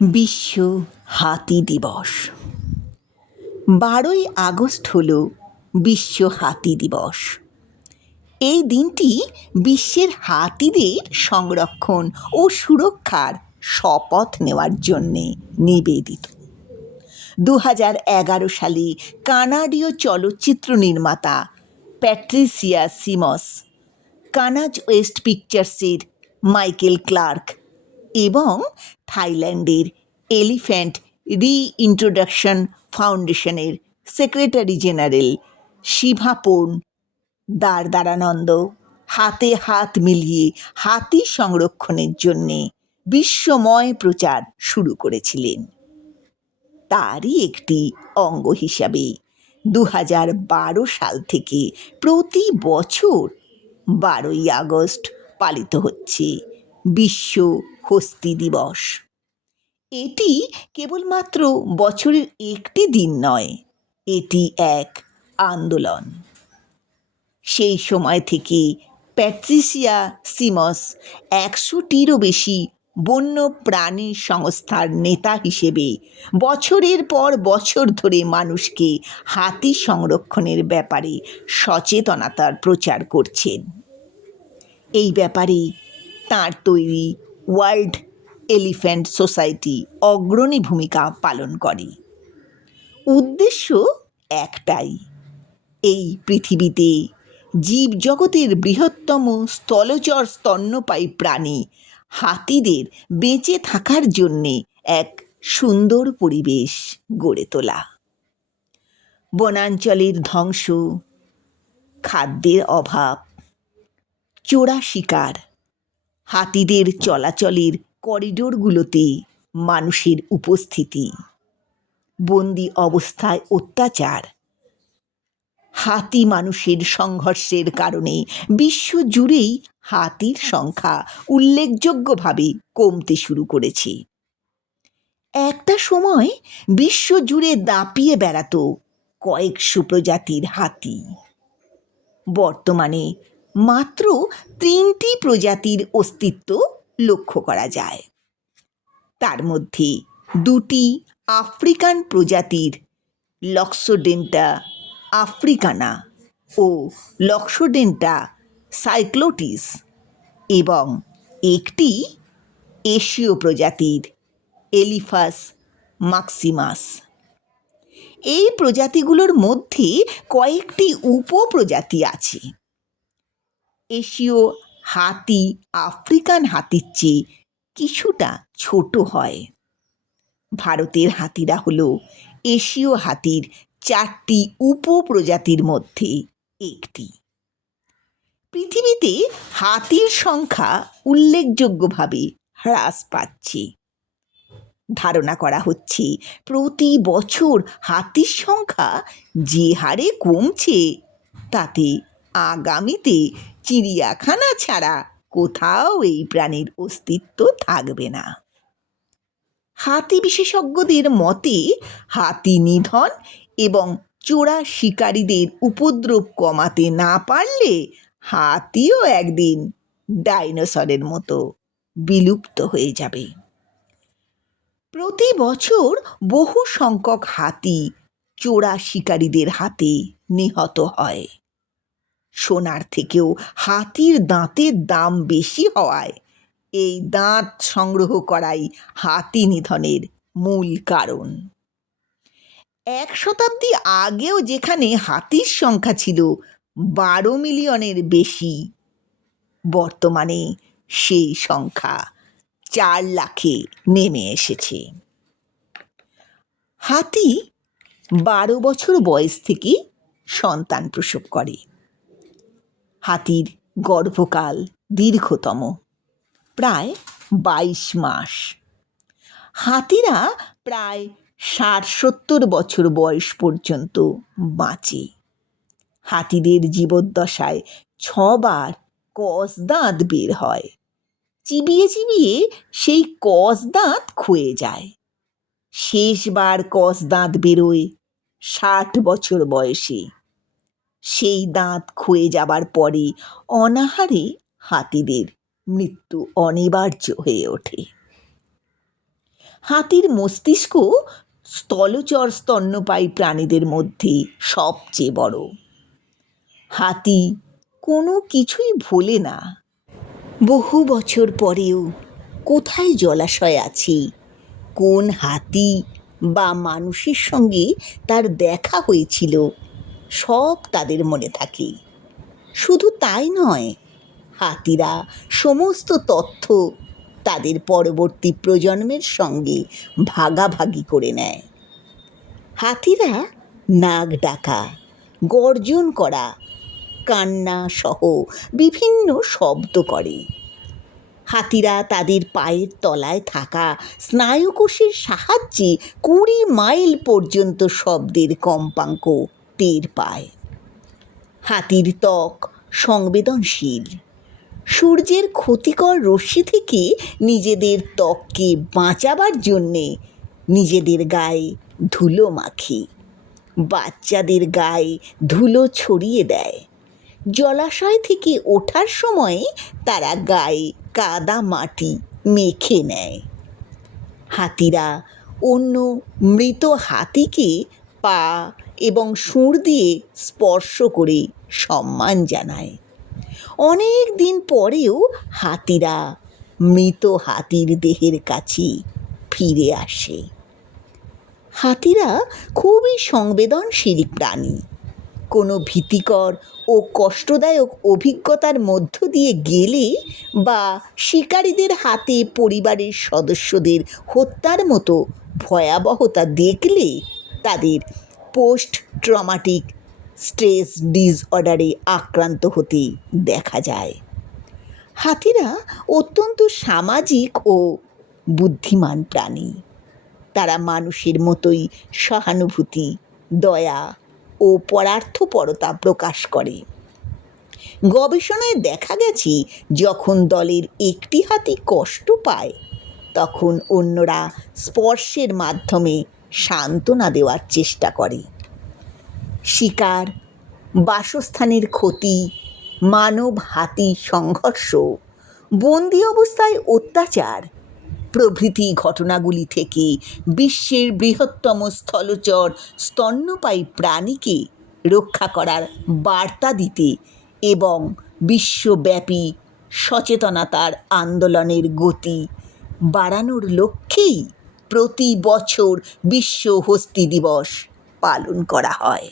বিশ্ব হাতি দিবস। বারোই আগস্ট হল বিশ্ব হাতি দিবস। এই দিনটি বিশ্বের হাতিদের সংরক্ষণ ও সুরক্ষার শপথ নেওয়ার জন্যে নিবেদিত। দু হাজার এগারো সালে কানাডীয় চলচ্চিত্র নির্মাতা প্যাট্রিসিয়া সিমস, কানাজ ওয়েস্ট পিকচার্সের মাইকেল ক্লার্ক এবং থাইল্যান্ডের এলিফ্যান্ট রিইন্ট্রোডাকশন ফাউন্ডেশনের সেক্রেটারি জেনারেল শিভাপোর্ন দারদারানন্দ হাতে হাত মিলিয়ে হাতি সংরক্ষণের জন্যে বিশ্বময় প্রচার শুরু করেছিলেন। তারই একটি অঙ্গ হিসাবে দু বারো সাল থেকে প্রতি বছর বারোই আগস্ট পালিত হচ্ছে। বিশ্ব হস্তি দিবস। এটি কেবলমাত্র বছরের একটি দিন নয়, এটি এক আন্দোলন। সেই সময় থেকে প্যাট্রিসিয়া সিমস একশোটিরও বেশি বন্য প্রাণী সংস্থার নেতা হিসেবে বছরের পর বছর ধরে মানুষকে হাতি সংরক্ষণের ব্যাপারে সচেতনতার প্রচার করছেন। এই ব্যাপারে তাঁর তৈরি ওয়ার্ল্ড এলিফ্যান্ট সোসাইটি অগ্রণী ভূমিকা পালন করে। উদ্দেশ্য একটাই, এই পৃথিবীতে জীবজগতের বৃহত্তম স্থলচর স্তন্যপায়ী প্রাণী হাতিদের বেঁচে থাকার জন্যে এক সুন্দর পরিবেশ গড়ে তোলা। বনাঞ্চলের ধ্বংস, খাদ্যের অভাব চোরা শিকার হাতিদের চলাচলের করিডোরগুলোতে মানুষের উপস্থিতি। বন্দি অবস্থায় অত্যাচার। হাতি মানুষের সংঘর্ষের কারণে বিশ্বজুড়েই হাতির সংখ্যা উল্লেখযোগ্যভাবে কমতে শুরু করেছে। একটা সময় বিশ্বজুড়ে দাপিয়ে বেড়াতো কয়েকশো প্রজাতির হাতি। বর্তমানে মাত্র তিনটি প্রজাতির অস্তিত্ব লক্ষ্য করা যায়। তার মধ্যে দুটি আফ্রিকান প্রজাতির, লক্সোডেন্টা আফ্রিকানা ও লক্সোডেন্টা সাইক্লোটিস এবং একটি এশীয় প্রজাতির, এলিফাস মাক্সিমাস। এই প্রজাতিগুলোর মধ্যে কয়েকটি উপপ্রজাতি আছে। এশীয় হাতি, আফ্রিকান হাতির চেয়ে কিছুটা ছোট হয়। ভারতের হাতিরা হল এশীয় হাতির চারটি উপপ্রজাতির মধ্যে একটি। পৃথিবীতে হাতির সংখ্যা উল্লেখযোগ্যভাবে হ্রাস পাচ্ছে। ধারণা করা হচ্ছে প্রতি বছর হাতির সংখ্যা যে হারে কমছে, তাতে আগামীতে চিড়িয়াখানা ছাড়া কোথাও এই প্রাণীর অস্তিত্ব থাকবে না। হাতি বিশেষজ্ঞদের মতে, হাতি নিধন এবং চোরা শিকারীদের উপদ্রব কমাতে না পারলে হাতিও একদিন ডাইনোসরের মতো বিলুপ্ত হয়ে যাবে। প্রতি বছর বহু সংখ্যক হাতি চোরা শিকারীদের হাতে নিহত হয়। সোনার থেকেও হাতির দাঁতের দাম বেশি হওয়ায় এই দাঁত সংগ্রহ করাই হাতি নিধনের মূল কারণ। এক শতাব্দী আগেও যেখানে হাতির সংখ্যা ছিল বারো মিলিয়নের বেশি, বর্তমানে সেই সংখ্যা চার লাখে নেমে এসেছে। হাতি বারো বছর বয়স থেকে সন্তান প্রসব করে। হাতির গর্ভকাল দীর্ঘতম। প্রায় বাইশ মাস। হাতিরা প্রায় ষাট সত্তর বছর বয়স পর্যন্ত বাঁচে। হাতিদের জীবদ্দশায় ছবার কস দাঁত বের হয়। চিবিয়ে চিবিয়ে সেই কস দাঁত ক্ষয়ে যায়। শেষবার কস দাঁত বেরোয় ষাট বছর বয়সে। সেই দাঁত ক্ষয়ে যাবার পরে অনাহারে হাতিদের মৃত্যু অনিবার্য হয়ে ওঠে। হাতির মস্তিষ্ক স্থলচর স্তন্যপায়ী প্রাণীদের মধ্যে সবচেয়ে বড়। হাতি কোনো কিছুই ভোলে না। বহু বছর পরেও কোথায় জলাশয় আছে? কোন হাতি বা মানুষের সঙ্গে তার দেখা হয়েছিল? সব তাদের মনে থাকে শুধু তাই নয়, হাতিরা সমস্ত তথ্য তাদের পরবর্তী প্রজন্মের সঙ্গে ভাগাভাগি করে নেয়। হাতিরা নাক ডাকা, গর্জন করা, কান্না সহ বিভিন্ন শব্দ করে। হাতিরা তাদের পায়ের তলায় থাকা স্নায়ুকোষের সাহায্যে কুড়ি মাইল পর্যন্ত শব্দের কম্পাঙ্ক টের পায়। হাতির ত্বক সংবেদনশীল। সূর্যের ক্ষতিকর রশ্মি থেকে নিজেদের ত্বককে বাঁচাবার জন্যে নিজেদের গায়ে ধুলো মাখে। বাচ্চাদের গায়ে ধুলো ছড়িয়ে দেয়। জলাশয় থেকে ওঠার সময় তারা গায়ে কাদা মাটি মেখে নেয়। হাতিরা অন্য মৃত হাতিকে পা এবং সুর দিয়ে স্পর্শ করে সম্মান জানায়। অনেক দিন পরেও হাতিরা মৃত হাতির দেহের কাছে ফিরে আসে। হাতিরা খুবই সংবেদনশীল প্রাণী। কোনো ভীতিকর ও কষ্টদায়ক অভিজ্ঞতার মধ্য দিয়ে গেলে বা শিকারীদের হাতে পরিবারের সদস্যদের হত্যার মতো ভয়াবহতা দেখলে তাদের পোস্ট ট্রমাটিক স্ট্রেস ডিসঅর্ডারে আক্রান্ত হতে দেখা যায়। হাতিরা অত্যন্ত সামাজিক ও বুদ্ধিমান প্রাণী। তারা মানুষের মতোই সহানুভূতি, দয়া ও পরার্থপরতা প্রকাশ করে। গবেষণায় দেখা গেছে, যখন দলের একটি হাতি কষ্ট পায়, তখন অন্যরা স্পর্শের মাধ্যমে সান্ত্বনা দেওয়ার চেষ্টা করে। শিকার, বাসস্থানের ক্ষতি মানব হাতি সংঘর্ষ, বন্দি অবস্থায় অত্যাচার প্রভৃতি ঘটনাগুলি থেকে বিশ্বের বৃহত্তম স্থলচর স্তন্যপায়ী প্রাণীকে রক্ষা করার বার্তা দিতে এবং বিশ্বব্যাপী সচেতনতার আন্দোলনের গতি বাড়ানোর লক্ষ্যেই প্রতি বছর বিশ্ব হস্তি দিবস পালন করা হয়।